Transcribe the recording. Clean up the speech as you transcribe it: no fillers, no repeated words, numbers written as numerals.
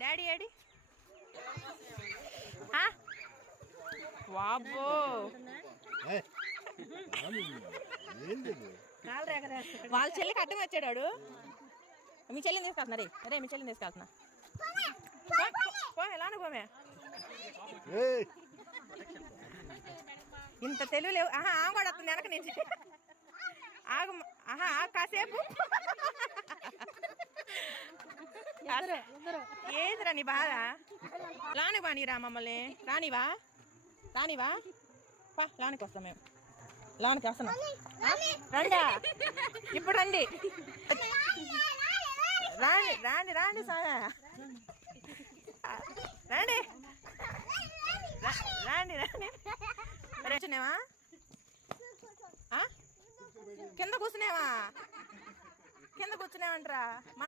Daddy AD వాబ్బో వాళ్ళ చెల్లికి అడ్డం వచ్చాడు. మీ చెల్లిని తీసుకెళ్తున్నా రే మీ చెల్లిని తీసుకెళ్తున్నా ఎలానే పోమే ఇంత తెలివి లేవు. ఆమె కూడా వస్తుంది వెనక నుంచి. ఆగు కాసేపు ఏదిరా నీ బాధ. లానికి బా నీరా మమ్మల్ని రానివా పా లానికి వస్తాం మేము. లానికి వస్తున్నాం రండా ఇప్పుడు రండి సారా రండి కూర్చునేవా కింద కూర్చునేవా కింద కూర్చునేవంటరా.